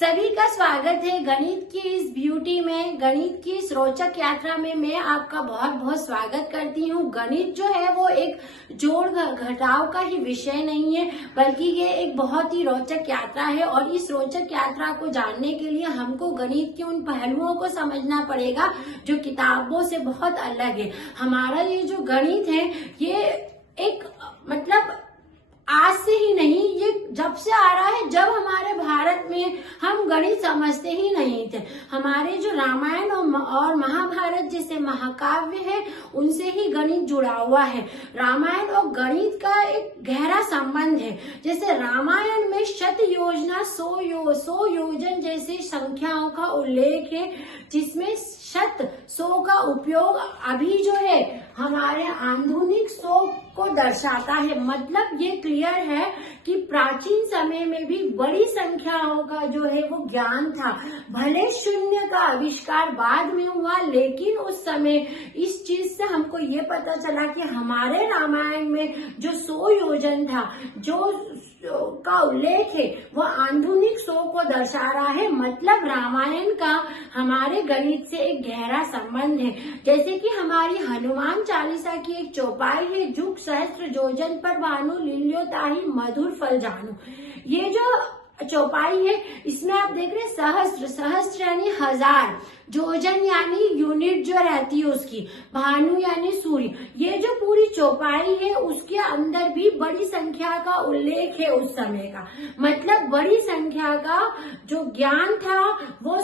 सभी का स्वागत है गणित की इस ब्यूटी में, गणित की इस रोचक यात्रा में मैं आपका बहुत बहुत स्वागत करती हूँ। गणित जो है वो एक जोड़ घटाव का ही विषय नहीं है, बल्कि ये एक बहुत ही रोचक यात्रा है। और इस रोचक यात्रा को जानने के लिए हमको गणित के उन पहलुओं को समझना पड़ेगा जो किताबों से बहुत अलग है। हमारा ये जो गणित है ये एक मतलब आज से ही नहीं, ये जब से आ रहा है, जब हमारे भारत में हम गणित समझते ही नहीं थे। हमारे जो रामायण और महाभारत जैसे महाकाव्य है उनसे ही गणित जुड़ा हुआ है। रामायण और गणित का एक गहरा संबंध है। जैसे रामायण में शत योजना 100 योजन जैसी संख्याओं का उल्लेख है, जिसमें शत 100 का उपयोग अभी जो है हमारे आधुनिक 100 को दर्शाता है। मतलब ये क्लियर है कि प्राचीन समय में भी बड़ी संख्याओं का जो है वो ज्ञान था। भले शून्य का आविष्कार बाद में हुआ, लेकिन उस समय इस चीज से हमको ये पता चला कि हमारे रामायण में जो 100 योजन था, जो का उल्लेख है, वो आधुनिक 100 को दर्शा रहा है। मतलब रामायण का हमारे गणित से एक गहरा संबंध है। जैसे कि हमारी हनुमान चालीसा की एक चौपाई है, जुग सहस्त्र योजन पर भानु लील्यो ताहि मधुर फल जानू। ये जो चौपाई है इसमें आप देख रहे सहस्त्र यानी 1000, योजन यानी यूनिट जो रहती है उसकी, भानु यानी सूर्य। ये जो पूरी चौपाई है उसके अंदर भी बड़ी संख्या का उल्लेख है उस समय का। मतलब बड़ी संख्या का जो ज्ञान था वो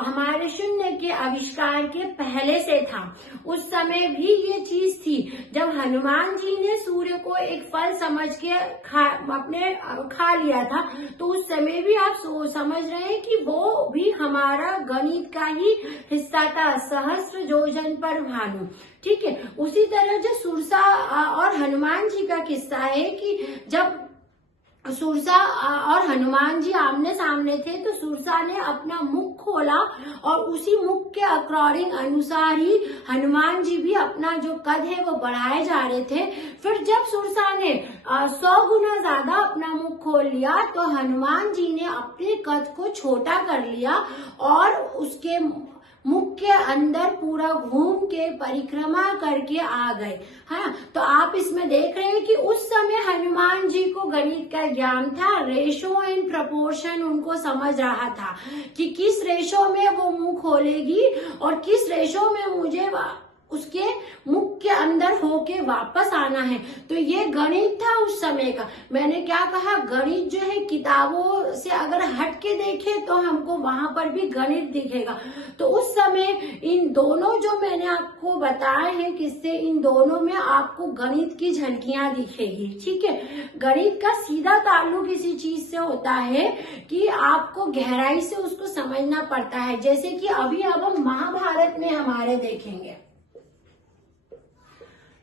हमारे शून्य के आविष्कार के पहले से था। उस समय भी ये चीज थी। जब हनुमान जी ने सूर्य को एक फल समझ के खा लिया था, तो उस समय भी आप समझ रहे हैं कि वो भी हमारा गणित का ही हिस्सा था, सहस्त्र योजन पर भानु। ठीक है, उसी तरह जो सुरसा और हनुमान जी का किस्सा है कि जब सुरसा और हनुमान जी आमने सामने थे, तो सुरसा ने अपना मुख खोला और उसी मुख के अकॉर्डिंग अनुसार ही हनुमान जी भी अपना जो कद है वो बढ़ाए जा रहे थे। फिर जब सुरसा ने 100 गुना ज्यादा अपना मुख खोल लिया, तो हनुमान जी ने अपने कद को छोटा कर लिया और उसके मुख के अंदर पूरा घूम के परिक्रमा करके आ गए। हाँ, तो आप इसमें देख रहे हैं कि उस समय हनुमान जी को गणित का ज्ञान था। रेशो एंड प्रपोर्शन उनको समझ रहा था कि किस रेशो में वो मुंह खोलेगी और किस रेशो में मुझे उसके मुख के अंदर होके वापस आना है। तो ये गणित था उस समय का। मैंने क्या कहा, गणित जो है किताबों से अगर हट के देखे तो हमको वहां पर भी गणित दिखेगा। तो उस समय इन दोनों जो मैंने आपको बताए हैं किससे, इन दोनों में आपको गणित की झलकियां दिखेगी। ठीक है, गणित का सीधा ताल्लुक किसी चीज से होता है कि आपको गहराई से उसको समझना पड़ता है। जैसे कि अभी अब हम महाभारत में हमारे देखेंगे,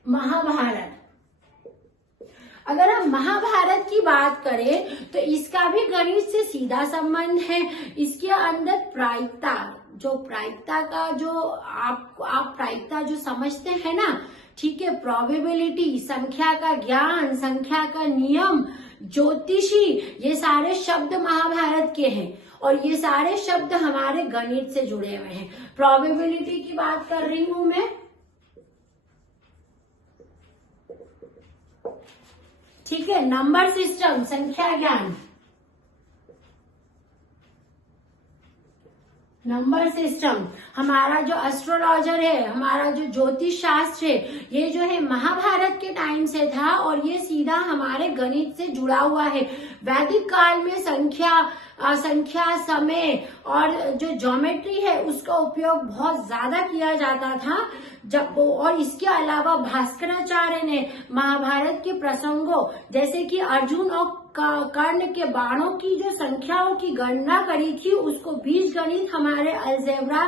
महाभारत, अगर हम महाभारत की बात करें तो इसका भी गणित से सीधा संबंध है। इसके अंदर प्रायिकता, जो प्रायिकता का जो आप प्रायिकता जो समझते हैं ना, ठीक है, प्रोबेबिलिटी, संख्या का ज्ञान, संख्या का नियम, ज्योतिषी, ये सारे शब्द महाभारत के हैं और ये सारे शब्द हमारे गणित से जुड़े हुए हैं। प्रोबेबिलिटी की बात कर रही हूं मैं, ठीक है, नंबर सिस्टम, संख्या ज्ञान, नंबर सिस्टम, हमारा जो एस्ट्रोलॉजर है, हमारा जो ज्योतिष शास्त्र है, ये जो है महाभारत के टाइम से था और ये सीधा हमारे गणित से जुड़ा हुआ है। वैदिक काल में संख्या, समय और जो ज्योमेट्री है उसका उपयोग बहुत ज्यादा किया जाता था। और इसके अलावा भास्कराचार्य ने महाभारत के प्रसंगों जैसे कि अर्जुन और कर्ण के बाणों की जो संख्याओं की गणना करी थी, उसको बीज गणित हमारे अलजेब्रा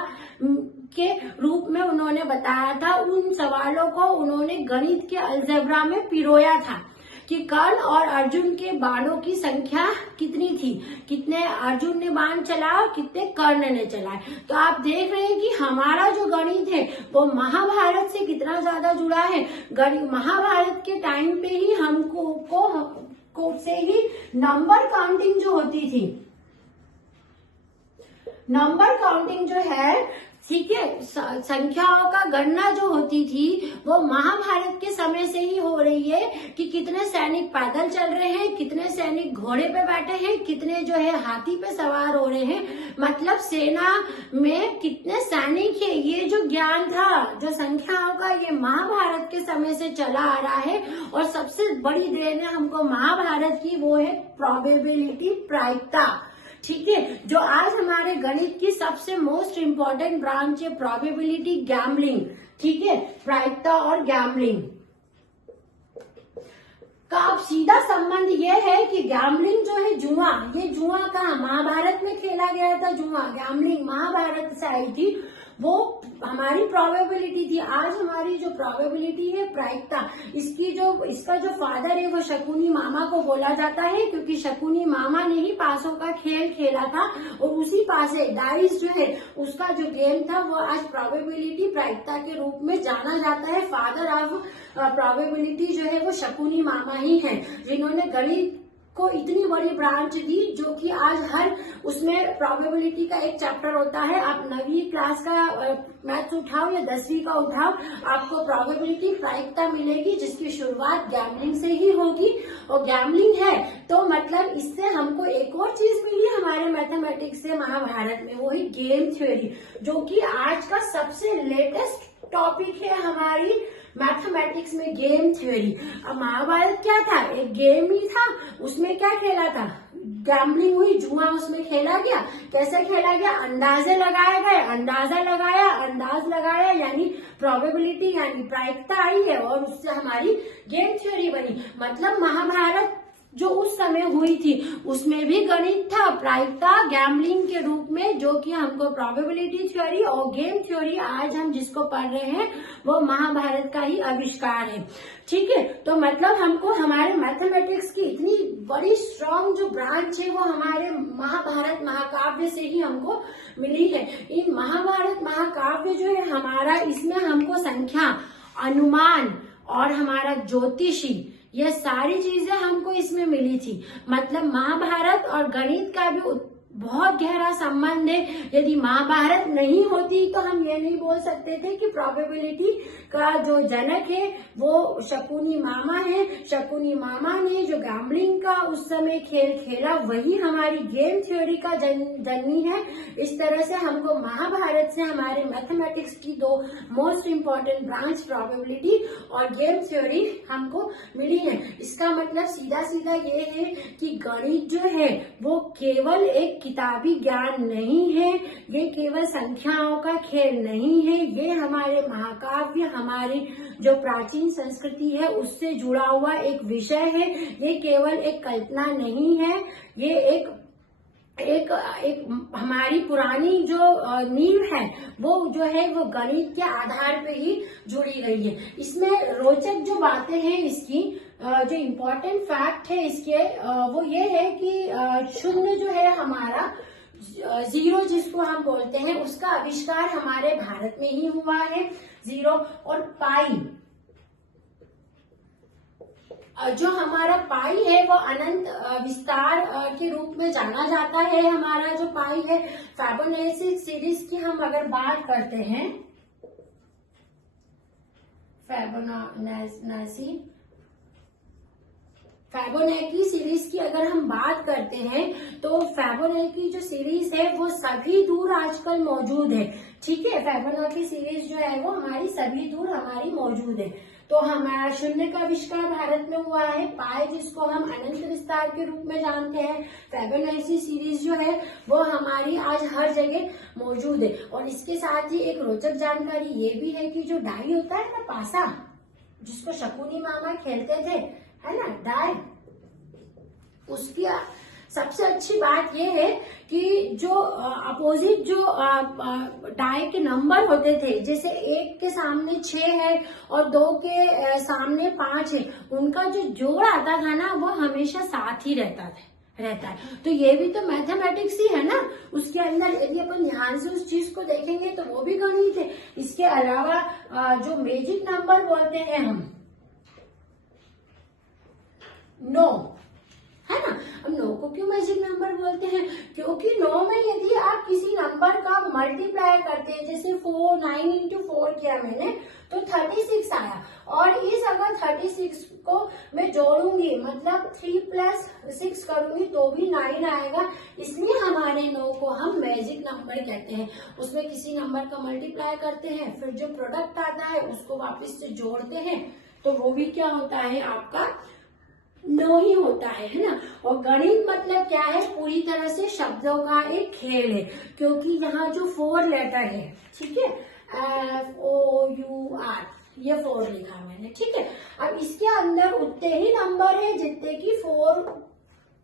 के रूप में उन्होंने बताया था। उन सवालों को उन्होंने गणित के अलजेब्रा में पिरोया था कि कर्ण और अर्जुन के बाणों की संख्या कितनी थी, कितने अर्जुन ने बाण चलाया, कितने कर्ण ने चलाए। तो आप देख रहे हैं कि हमारा जो गणित है वो महाभारत से कितना ज्यादा जुड़ा है। महाभारत के टाइम पे ही हमको से ही नंबर काउंटिंग जो होती थी, नंबर काउंटिंग जो है, ठीक है, संख्याओं का गणना जो होती थी वो महाभारत के समय से ही हो रही है कि कितने सैनिक पैदल चल रहे हैं, कितने सैनिक घोड़े पे बैठे हैं, कितने जो है हाथी पे सवार हो रहे हैं, मतलब सेना में कितने सैनिक है, ये जो ज्ञान था जो संख्याओं का, ये महाभारत के समय से चला आ रहा है। और सबसे बड़ी देन है हमको महाभारत की, वो है प्रोबेबिलिटी, प्रायिकता, ठीक है, जो आज हमारे गणित की सबसे मोस्ट इम्पोर्टेंट ब्रांच है, प्रोबेबिलिटी, गैम्बलिंग, ठीक है, प्रायिकता और गैम्बलिंग का अब सीधा संबंध ये है कि गैम्बलिंग जो है, जुआ, ये जुआ कहाँ महाभारत में खेला गया था, जुआ गैम्बलिंग महाभारत से आई थी, वो हमारी प्रोबेबिलिटी थी। आज हमारी जो प्रोबेबिलिटी है प्रायिकता, इसका जो फादर है वो शकुनी मामा को बोला जाता है, क्योंकि शकुनी मामा ने ही पासों का खेल खेला था और उसी पासे डाइस जो है उसका जो गेम था वो आज प्रोबेबिलिटी, प्रायिकता के रूप में जाना जाता है। फादर ऑफ प्रोबेबिलिटी जो है वो शकुनी मामा ही है, जिन्होंने गणित को इतनी बड़ी ब्रांच दी, जो कि आज हर उसमें प्रोबेबिलिटी का एक चैप्टर होता है। आप 9वीं क्लास का मैथ्स उठाओ या 10वीं का उठाओ, आपको प्रोबेबिलिटी, प्रायिकता मिलेगी, जिसकी शुरुआत गैम्बलिंग से ही होगी। और गैम्बलिंग है तो मतलब इससे हमको एक और चीज मिली हमारे मैथमेटिक्स से महाभारत में, वही गेम थ्योरी, जो कि आज का सबसे लेटेस्ट टॉपिक है हमारी मैथमेटिक्स में, गेम थ्योरी। अब महाभारत क्या था, एक गेम ही था, उसमें क्या खेला था, गैम्बलिंग हुई, जुआ उसमें खेला गया। कैसे खेला गया, अंदाजे लगाए गए, अंदाजा लगाया, अंदाज लगाया, यानी प्रोबेबिलिटी यानी प्रायिकता आई है और उससे हमारी गेम थ्योरी बनी। मतलब महाभारत जो उस समय हुई थी उसमें भी गणित था, प्रायिकता, गैम्बलिंग के रूप में, जो कि हमको प्रोबेबिलिटी थ्योरी और गेम थ्योरी आज हम जिसको पढ़ रहे हैं वो महाभारत का ही आविष्कार है, ठीक है। तो मतलब हमको हमारे मैथमेटिक्स की इतनी बड़ी स्ट्रॉन्ग जो ब्रांच है वो हमारे महाभारत महाकाव्य से ही हमको मिली है। इन महाभारत महाकाव्य जो है हमारा, इसमें हमको संख्या, अनुमान और हमारा ज्योतिषी, ये सारी चीजें हमको इसमें मिली थी। मतलब महाभारत और गणित का भी बहुत गहरा संबंध है। यदि महाभारत नहीं होती तो हम ये नहीं बोल सकते थे कि प्रोबेबिलिटी का जो जनक है वो शकुनी मामा है। शकुनी मामा ने जो गैम्बलिंग का उस समय खेल खेला वही हमारी गेम थ्योरी का जननी है। इस तरह से हमको महाभारत से हमारे मैथमेटिक्स की दो मोस्ट इम्पोर्टेंट ब्रांच प्रोबेबिलिटी और गेम थ्योरी हमको मिली है। इसका मतलब सीधा सीधा ये है कि गणित जो है वो केवल एक किताबी ज्ञान नहीं है, ये केवल संख्याओं का खेल नहीं है, ये हमारे महाकाव्य, हमारी जो प्राचीन संस्कृति है उससे जुड़ा हुआ एक विषय है। ये केवल एक कल्पना नहीं है, ये एक हमारी पुरानी जो नींव है वो जो है वो गणित के आधार पे ही जुड़ी गई है। इसमें रोचक जो बातें हैं, इसकी जो इम्पोर्टेंट फैक्ट है इसके, वो ये है कि शून्य जो है हमारा, जीरो जिसको हम बोलते हैं, उसका आविष्कार हमारे भारत में ही हुआ है, जीरो। और पाई, जो हमारा पाई है वो अनंत विस्तार के रूप में जाना जाता है। हमारा जो पाई है, फिबोनाची सीरीज की हम अगर बात करते हैं, फिबोनाची सीरीज की अगर हम बात करते हैं तो फिबोनाची जो सीरीज है वो सभी दूर आजकल मौजूद है, ठीक है। फिबोनाची सीरीज जो है वो हमारी सभी दूर हमारी मौजूद है। तो हमारा शून्य का आविष्कार भारत में हुआ है, पाई जिसको हम अनंत विस्तार के रूप में जानते हैं, फिबोनाची सीरीज जो है वो हमारी आज हर जगह मौजूद है। और इसके साथ ही एक रोचक जानकारी ये भी है कि जो डाई होता है ना, पासा, जिसको शकुनी मामा खेलते थे, है ना, डाई, उसकी सबसे अच्छी बात यह है कि जो अपोजिट जो डाई के नंबर होते थे, जैसे 1 के सामने 6 है और 2 के सामने 5 है, उनका जो जोड़ आता था ना वो हमेशा साथ ही रहता है। तो ये भी तो मैथमेटिक्स ही है ना। उसके अंदर यदि अपन ध्यान से उस चीज को देखेंगे तो वो भी गणित है। इसके अलावा जो मैजिक नंबर बोलते हैं हम, 9, है ना, अब 9 को क्यों मैजिक नंबर बोलते हैं? क्योंकि 9 में यदि आप किसी नंबर का मल्टीप्लाई करते हैं, जैसे 9 इंटू 4 किया मैंने तो 36 आया, और इस अगर 36 को मैं जोड़ूंगी मतलब 3 प्लस 6 करूंगी तो भी 9 आएगा, इसलिए हमारे 9 को हम मैजिक नंबर कहते हैं। उसमें किसी नंबर का मल्टीप्लाई करते हैं, फिर जो प्रोडक्ट आता है उसको वापस से जोड़ते हैं, तो वो भी क्या होता है आपका 9 ही होता है ना। और गणित मतलब क्या है? पूरी तरह से शब्दों का एक खेल है, क्योंकि यहाँ जो 4 लेटर है, ठीक है, FOUR, ये 4 लिखा मैंने, ठीक है। अब इसके अंदर उतने ही नंबर है जितने की 4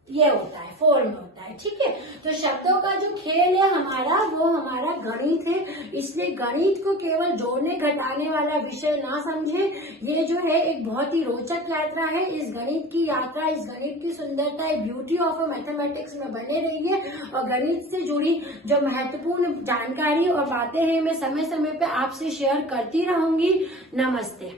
ये होता है, 4 में होता है, ठीक है। तो शब्दों का जो खेल है हमारा, वो हमारा गणित है। इसलिए गणित को केवल जोड़ने घटाने वाला विषय ना समझे, ये जो है एक बहुत ही रोचक यात्रा है। इस गणित की यात्रा, इस गणित की सुंदरता, ब्यूटी ऑफ मैथमेटिक्स में बने रहिए, और गणित से जुड़ी जो महत्वपूर्ण जानकारी और बातें हैं मैं समय समय पे आपसे शेयर करती रहूंगी। नमस्ते।